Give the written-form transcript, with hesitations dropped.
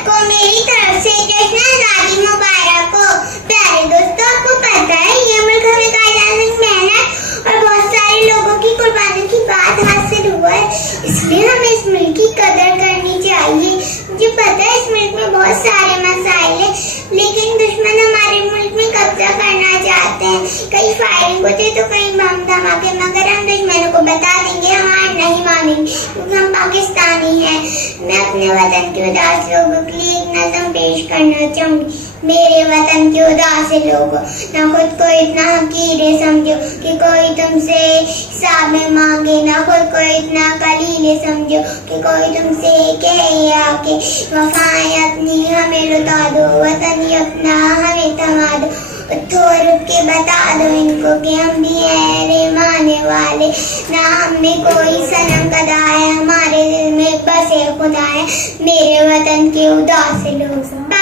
सबको मेरी तरफ से जश्न आज़ादी मुबारक हो। प्यारे दोस्तों, आपको पता है ये मुल्क हमें कायदान मेहनत और बहुत सारे लोगों की कुर्बानी के बाद हासिल हुआ है, इसलिए हमें इस मुल्क की कदर करनी चाहिए। मुझे पता है इस मुल्क में बहुत सारे मसाइल हैं, लेकिन दुश्मन हमारे मुल्क में कब्जा करना चाहते हैं। कहीं फायरिंग होती है तो कहीं बम धमाके, मगर हम दुश्मनों को बता देंगे, हार नहीं मानेंगे क्योंकि हम पाकिस्तानी हैं। मैं अपने वतन के उदास लोगों के लिए एक नज़म पेश करना चाहूँगी। मेरे वतन के उदास लोगों, ना खुद को इतना हकीर समझो कि कोई तुमसे हिसाब में मांगे, ना खुद को इतना कलील समझो कि कोई तुमसे कहे आके वफाएं अपनी हमें लुटा दो, वतन ही अपना हमें थमा दो। थोड़ के बता दो इनको कि हम भी हैं रे माने वाले, ना हमने कोई सनम कदा है, हमारे दिल में बसे खुदा है। मेरे वतन के उदास लोग।